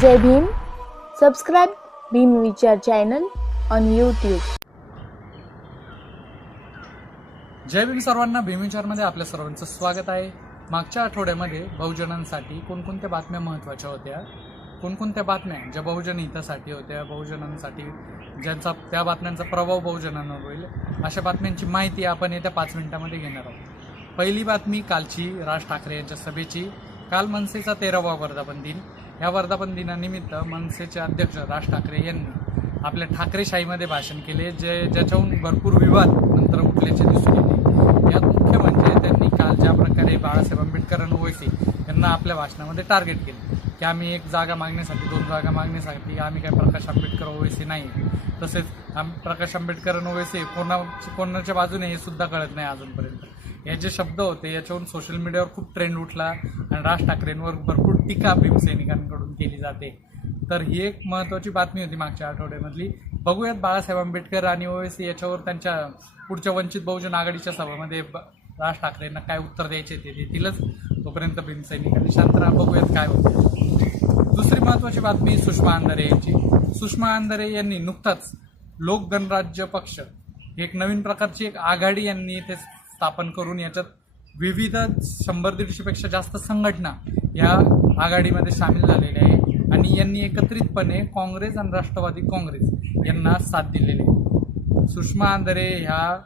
Jai Bhim. Subscribe Bhim Vichar channel on YouTube जय भीम सर्वांना भीमविचारमध्ये आपल्या सर्वांचं स्वागत आहे. मागच्या आठवड्यामध्ये बहुजनांसाठी कोणकोणत्या बातम्या महत्त्वाच्या होत्या? कोणकोणत्या बातम्या ज्या बहुजन हितासाठी होत्या? बहुजनांसाठी ज्यांचा त्या बातम्यांचा प्रभाव बहुजनांवर होईल अशा बातम्यांची माहिती आपण येत्या पाच मिनिटामध्ये घेणार आहोत. पहिली बातमी कालची राज ठाकरे यांच्या सभेची. काल मनसेचा तेरावा वर्धापन दिन. या वर्धापन दिनानिमित्त मनसेचे अध्यक्ष राज ठाकरे यांनी आपल्या ठाकरेशाहीमध्ये भाषण केले जे ज्याच्याहून भरपूर विवाद नंतर उठल्याचे दिसून येते. यात मुख्य म्हणजे त्यांनी काल ज्या प्रकारे बाळासाहेब आंबेडकर आणि ओवैसी यांना आपल्या भाषणामध्ये टार्गेट केले. की आम्ही एक जागा मागण्यासाठी दोन जागा मागण्यासाठी आम्ही काय प्रकाश आंबेडकर ओवैसी नाही तसेच आम प्रकाश आंबेडकर आणि ओवैसी कोणा कोणाच्या बाजूने हे सुद्धा कळत नाही अजूनपर्यंत. हे जे शब्द होते याच्यावरून सोशल मीडियावर खूप ट्रेंड उठला आणि राज ठाकरेंवर भरपूर टीका भीमसैनिकांकडून केली जाते. तर ही एक महत्त्वाची बातमी होती मागच्या आठवड्यामधली. बघूयात बाळासाहेब आंबेडकर आणि ओवेसी याच्यावर त्यांच्या पुढच्या वंचित बहुजन आघाडीच्या सभामध्ये ब- राज ठाकरेंना काय उत्तर द्यायचे ते देतीलच. तोपर्यंत भीमसैनिकांनी शांत राहा बघूयात काय होतं. दुसरी महत्त्वाची बातमी सुषमा अंधारे यांची. सुषमा अंधारे यांनी नुकताच लोक गणराज्य पक्ष एक नवीन प्रकारची एक आघाडी यांनी इथे स्थापन करून याच्यात विविध शंभर दीडशेपेक्षा जास्त संघटना या आघाडीमध्ये सामील झालेल्या आहे आणि यांनी एकत्रितपणे काँग्रेस आणि राष्ट्रवादी काँग्रेस यांना साथ दिलेली आहे. सुषमा आंधरे ह्या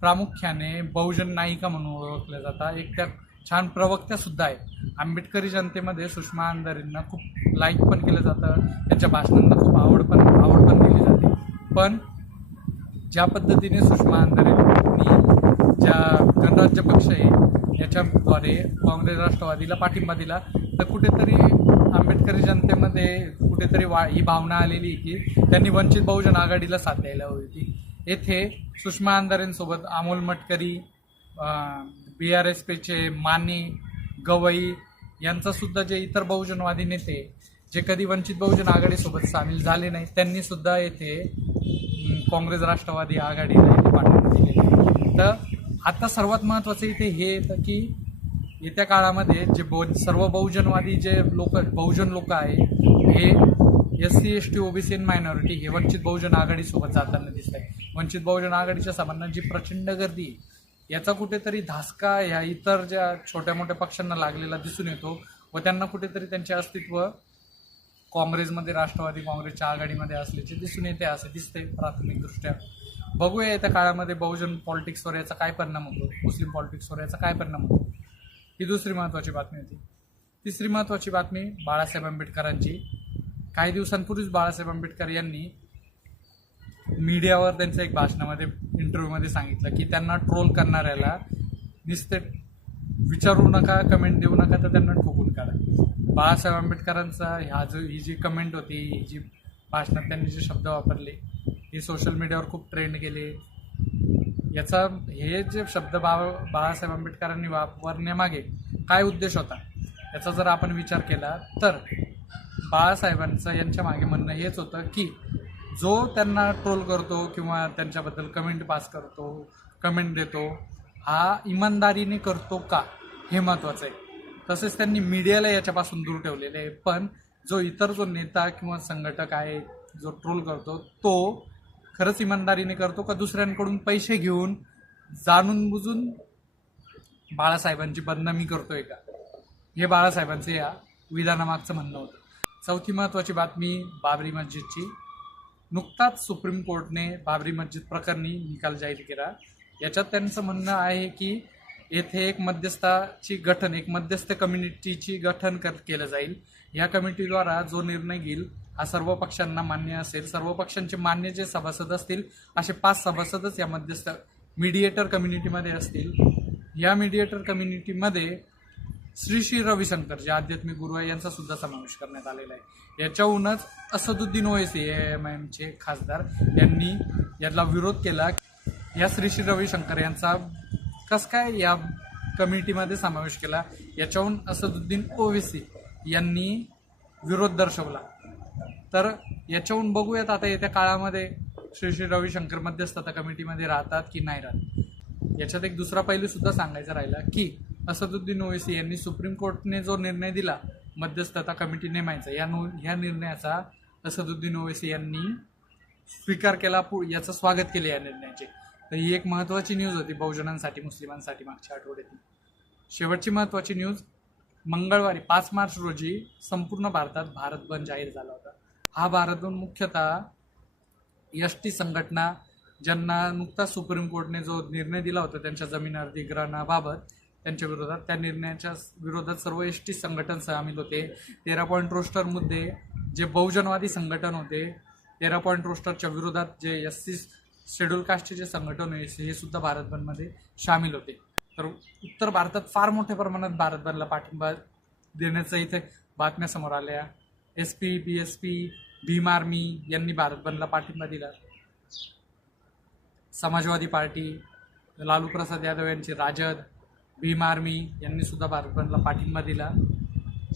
प्रामुख्याने बहुजन नायिका म्हणून ओळखल्या जातात. एक त्या छान प्रवक्त्यासुद्धा आहेत. आंबेडकरी जनतेमध्ये सुषमा अंधारेंना खूप लाईक पण केलं जातं. त्यांच्या भाषणांना खूप आवड पण आवड पण दिली जाते. पण ज्या पद्धतीने सुषमा अंधारेंनी ज्या गणराज्य पक्ष आहे याच्याद्वारे काँग्रेस राष्ट्रवादीला पाठिंबा दिला तर कुठेतरी आंबेडकरी जनतेमध्ये कुठेतरी वा ही भावना आलेली की त्यांनी वंचित बहुजन आघाडीला साथ द्यायला हवी होती. येथे Sushma अंधारेंसोबत Amol Mitkari B R S पीचे माने गवई यांचासुद्धा जे इतर बहुजनवादी नेते जे कधी वंचित बहुजन आघाडीसोबत सामील झाले नाही त्यांनीसुद्धा येथे काँग्रेस राष्ट्रवादी आघाडीला पाठिंबा दिलेला तर आता सर्वात महत्त्वाचं इथे हे येतं की येत्या काळामध्ये जे बहु सर्व बहुजनवादी जे लोक बहुजन लोक आहे हे S C S T OBC N minority हे वंचित बहुजन आघाडीसोबत जाताना दिसत आहे वंचित बहुजन आघाडीच्या सभांना जी प्रचंड गर्दी आहे, याचा कुठेतरी धासका ह्या इतर ज्या छोट्या मोठ्या पक्षांना लागलेला दिसून येतो व त्यांना कुठेतरी त्यांचे अस्तित्व काँग्रेसमध्ये राष्ट्रवादी काँग्रेसच्या आघाडीमध्ये असल्याचे दिसून येते असे दिसते प्राथमिकदृष्ट्या. बघूया येत्या काळामध्ये बहुजन पॉलिटिक्सवर याचा काय परिणाम होतो मुस्लिम पॉलिटिक्सवर याचा काय परिणाम होतो. ही दुसरी महत्त्वाची बातमी होती. तिसरी महत्त्वाची बातमी बाळासाहेब आंबेडकरांची. काही दिवसांपूर्वीच बाळासाहेब आंबेडकर यांनी मीडियावर त्यांच्या एक भाषणामध्ये इंटरव्ह्यूमध्ये सांगितलं की त्यांना ट्रोल करणाऱ्याला नुसते विचारू नका कमेंट देऊ नका तर त्यांना ठोकून काढा. बाळासाहेब आंबेडकरांचा ह्या जो ही जी कमेंट होती ही जी भाषणात त्यांनी जे शब्द वापरले हे सोशल मीडियावर खूप ट्रेंड केले याचा हे जे शब्द बा बाळासाहेब आंबेडकरांनी वापरण्यामागे काय उद्देश होता? याचा जर आपण विचार केला तर बाळासाहेबांचं यांच्या मागे म्हणणं हेच होतं की जो त्यांना ट्रोल करतो किंवा त्यांच्याबद्दल कमेंट पास करतो कमेंट देतो हा इमानदारीने करतो का? हे महत्त्वाचं आहे. तसेच त्यांनी मीडियाला याच्यापासून दूर ठेवलेले आहे. पण जो इतर जो नेता किंवा संघटक आहे जो ट्रोल करतो तो खरंच इमानदारीने करतो का दुसऱ्यांकडून पैसे घेऊन जाणून बुजून बाळासाहेबांची बदनामी करतोय का? हे बाळासाहेबांचं या विधानामागचं म्हणणं होतं. चौथी महत्त्वाची बातमी बाबरी मस्जिदची. नुकताच सुप्रीम कोर्टने बाबरी मस्जिद प्रकरणी निकाल जाहीर केला. याच्यात त्यांचं म्हणणं आहे की येथे एक मध्यस्थाची गठन एक मध्यस्थ कम्युनिटीची गठन कर केलं जाईल. या कमिटीद्वारा जो निर्णय घेईल हा सर्व पक्षांना मान्य असेल. सर्व पक्षांचे मान्य जे सभासद असतील असे पाच सभासदच या मध्यस्थ मीडिएटर कम्युनिटीमध्ये असतील. या मीडिएटर कम्युनिटीमध्ये श्री श्री रविशंकर जे आध्यात्मिक गुरु आहे यांचा सुद्धा समावेश करण्यात आलेला आहे. याच्याहूनच असदुद्दीन ओवेसी ए एम एमचे खासदार यांनी याला विरोध केला. या श्री श्री रविशंकर यांचा कस काय या कमिटीमध्ये समावेश केला? याच्याहून असदुद्दीन ओवेसी यांनी विरोध दर्शवला. तर याच्याहून बघूयात आता येत्या काळामध्ये श्री श्री रविशंकर मध्यस्थता कमिटीमध्ये राहतात की नाही राहत. याच्यात एक दुसरा पैलू सुद्धा सांगायचा राहिला की असदुद्दीन ओवेसी यांनी सुप्रीम कोर्टने जो निर्णय दिला मध्यस्थता कमिटी नेमायचा या नो ह्या निर्णयाचा असदुद्दीन ओवेसी यांनी स्वीकार केला पु- याचं स्वागत केले या निर्णयाचे. तर ही एक महत्त्वाची न्यूज होती बहुजनांसाठी मुस्लिमांसाठी मागच्या आठवड्यातील. शेवटची महत्त्वाची न्यूज मंगळवारी पाच मार्च रोजी संपूर्ण भारतात भारत बंद जाहीर झाला होता. हा भारतून मुख्यतः एस टी संघटना ज्यांना नुकताच सुप्रीम कोर्टने जो निर्णय दिला होता त्यांच्या जमीन अधिग्रहणाबाबत त्यांच्या विरोधात त्या निर्णयाच्या विरोधात सर्व एस टी संघटन सामील होते. तेरा पॉईंट रोस्टर मुद्दे जे बहुजनवादी संघटन होते तेरा पॉईंट रोस्टरच्या विरोधात जे एस सी शेड्यूल कास्टचे जे संघटन आहे हे सुद्धा भारत बंदमध्ये सामील होते. तर उत्तर भारतात फार मोठ्या प्रमाणात भारत बंदला पाठिंबा देण्याचं इथे बातम्या समोर आल्या. S P B S P Bhim army यांनी भारत बंदला पाठिंबा दिला. समाजवादी पार्टी लालू प्रसाद यादव यांची राजद भीम आर्मी यांनी सुद्धा भारत बंदला पाठिंबा दिला.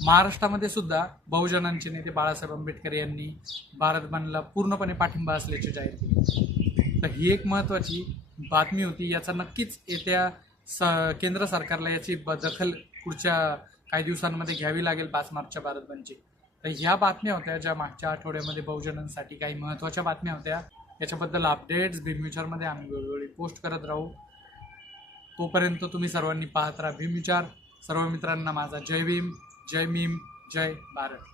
महाराष्ट्रामध्ये सुद्धा बहुजनांचे नेते बाळासाहेब आंबेडकर यांनी भारत बंदला पूर्णपणे पाठिंबा असल्याचे जाहीर केले. तर ही एक महत्त्वाची बातमी होती. याचा नक्कीच येत्या स केंद्र सरकारला याची ब- दखल पुढच्या काही दिवसांमध्ये घ्यावी लागेल पाच मार्चच्या भारत बंदची. तर ह्या बातम्या होत्या ज्या मागच्या आठवड्यामध्ये बहुजनांसाठी काही महत्त्वाच्या बातम्या होत्या. याच्याबद्दल अपडेट्स भीमविचारमध्ये आम्ही वेळोवेळी पोस्ट करत राहू. तोपर्यंत तुम्ही सर्वांनी पाहत राहा भीमविचार सर्व मित्रांना माझा जय भीम जय मीम जय भारत.